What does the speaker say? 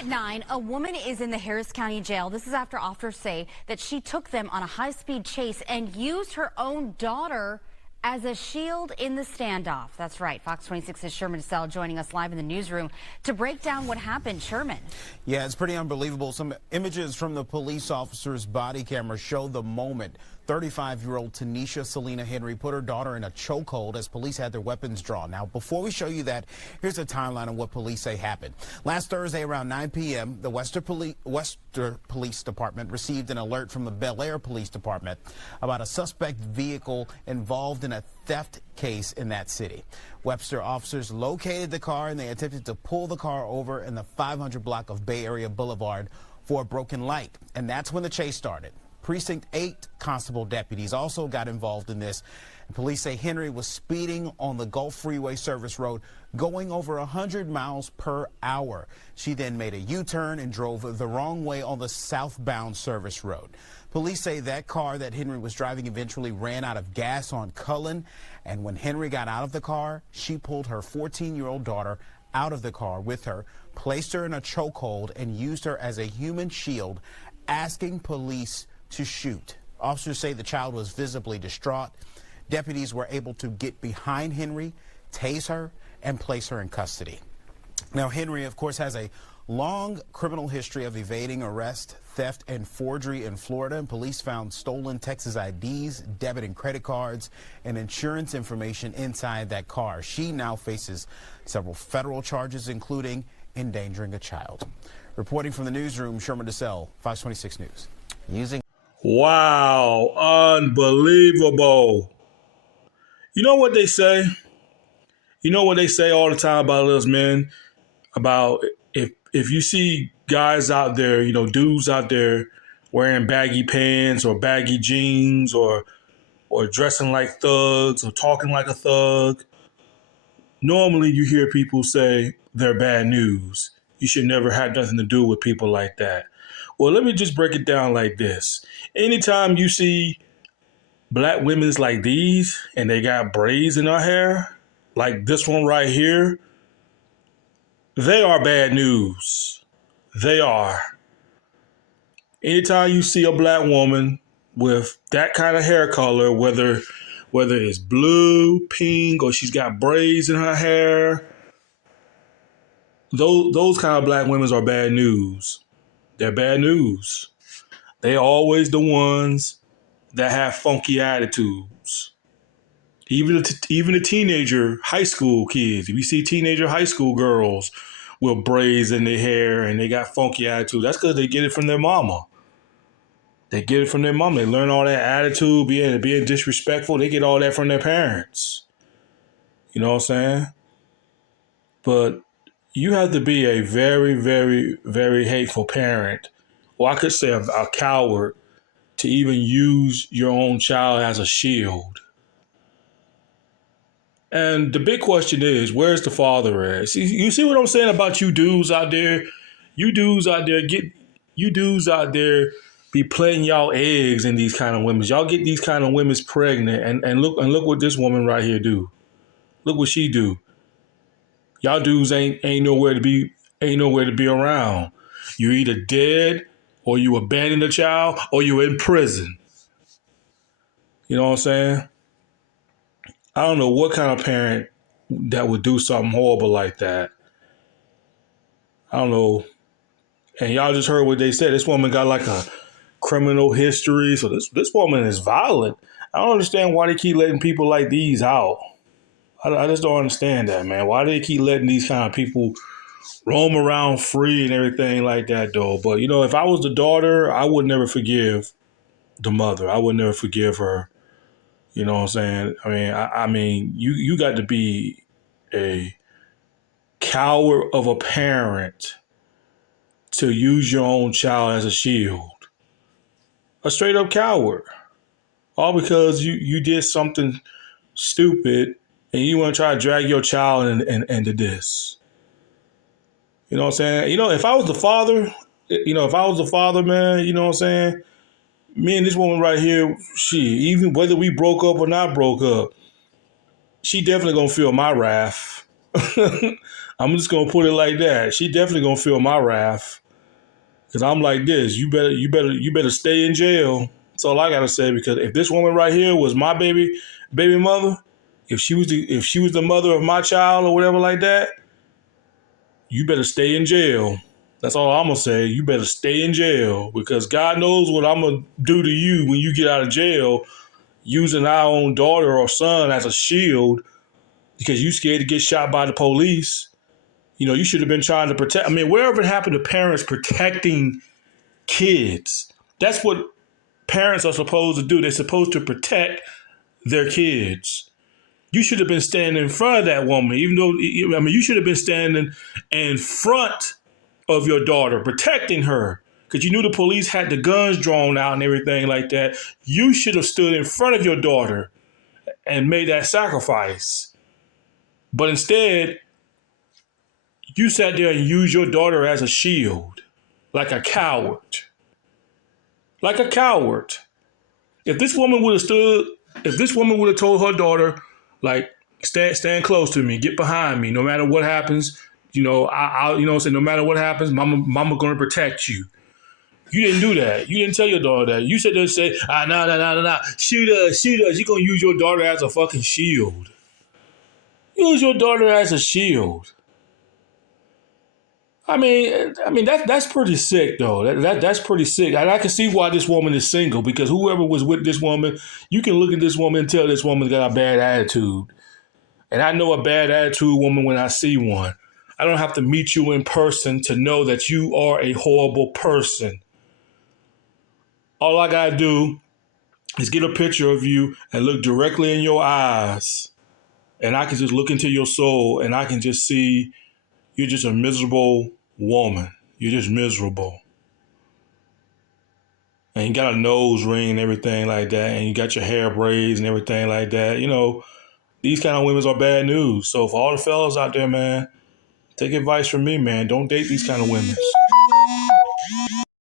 At 9, a woman is in the Harris County Jail. This is after officers say that she took them on a high-speed chase and used her own daughter as a shield in the standoff. That's right. Fox 26's Sherman Desell joining us live in the newsroom to break down what happened. Sherman. Yeah, it's pretty unbelievable. Some images from the police officer's body camera show the moment 35-year-old Tanisha Selena Henry put her daughter in a chokehold as police had their weapons drawn. Now, before we show you that, here's a timeline of what police say happened. Last Thursday around 9 p.m., the Webster Police Department received an alert from the Bel Air Police Department about a suspect vehicle involved in a theft case in that city. Webster officers located the car and they attempted to pull the car over in the 500 block of Bay Area Boulevard for a broken light. And that's when the chase started. Precinct 8 constable deputies also got involved in this. Police say Henry was speeding on the Gulf Freeway Service Road, going over 100 miles per hour. She then made a U-turn and drove the wrong way on the southbound service road. Police say that car that Henry was driving eventually ran out of gas on Cullen. And when Henry got out of the car, she pulled her 14-year-old daughter out of the car with her, placed her in a chokehold, and used her as a human shield, asking police to shoot. Officers say the child was visibly distraught. Deputies were able to get behind Henry, tase her, and place her in custody. Now, Henry, of course, has a long criminal history of evading arrest, theft, and forgery in Florida. And police found stolen Texas IDs, debit and credit cards, and insurance information inside that car. She now faces several federal charges, including endangering a child. Reporting from the newsroom, Sherman Desell, Fox 26 News. Wow, unbelievable. You know what they say? You know what they say all the time about us men? About if you see guys out there, you know, dudes out there wearing baggy pants or baggy jeans or dressing like thugs or talking like a thug, normally you hear people say they're bad news. You should never have nothing to do with people like that. Well, let me just break it down like this. Anytime you see black women's like these and they got braids in their hair, like this one right here, they are bad news. They are. Anytime you see a black woman with that kind of hair color, whether it's blue, pink, or she's got braids in her hair, those kind of black women are bad news. They're bad news. They're always the ones that have funky attitudes. Even the teenager high school kids. If you see teenager high school girls with braids in their hair and they got funky attitude, that's because they get it from their mama. They get it from their mama. They learn all that attitude, being disrespectful. They get all that from their parents. You know what I'm saying? But you have to be a very, very, very hateful parent, or I could say a coward, to even use your own child as a shield. And the big question is, where's the father at? You see what I'm saying about you dudes out there? You dudes out there be playing y'all eggs in these kind of women. Y'all get these kind of women pregnant, and look what this woman right here do. Look what she do. Y'all dudes ain't nowhere to be around. You're either dead, or you abandoned the child, or you're in prison. You know what I'm saying? I don't know what kind of parent that would do something horrible like that. I don't know. And y'all just heard what they said. This woman got like a criminal history, so this woman is violent. I don't understand why they keep letting people like these out. I just don't understand that, man. Why do they keep letting these kind of people roam around free and everything like that, though? But, you know, if I was the daughter, I would never forgive the mother. I would never forgive her. You know what I'm saying? I mean, you got to be a coward of a parent to use your own child as a shield. A straight up coward. All because you did something stupid and you want to try to drag your child into this. You know what I'm saying? You know, if I was the father, man, you know what I'm saying? Me and this woman right here, even whether we broke up or not broke up, she definitely gonna feel my wrath. I'm just gonna put it like that. She definitely gonna feel my wrath. Cause I'm like this. You better stay in jail. That's all I gotta say. Because if this woman right here was my baby mother, if she was the mother of my child or whatever like that, you better stay in jail. That's all I'm gonna say. You better stay in jail because God knows what I'm gonna do to you when you get out of jail, using our own daughter or son as a shield because you scared to get shot by the police. You know, you should have been trying to protect. I mean, wherever it happened to parents protecting kids, that's what parents are supposed to do. They're supposed to protect their kids. You should have been standing in front of that woman, even though, I mean, you should have been standing in front of your daughter, protecting her, because you knew the police had the guns drawn out and everything like that. You should have stood in front of your daughter and made that sacrifice. But instead, you sat there and used your daughter as a shield, like a coward. Like a coward. If this woman would have told her daughter, like, stand close to me, get behind me, no matter what happens, you know, no matter what happens, mama gonna protect you. You didn't do that. You didn't tell your daughter that. You said there say, no, shoot us. You're gonna use your daughter as a fucking shield. Use your daughter as a shield. I mean that's pretty sick though. That's pretty sick. And I can see why this woman is single, because whoever was with this woman, you can look at this woman and tell this woman's got a bad attitude. And I know a bad attitude woman when I see one. I don't have to meet you in person to know that you are a horrible person. All I gotta do is get a picture of you and look directly in your eyes. And I can just look into your soul and I can just see you're just a miserable woman. You're just miserable. And you got a nose ring and everything like that. And you got your hair braids and everything like that. You know, these kind of women are bad news. So for all the fellas out there, man, take advice from me, man. Don't date these kind of women.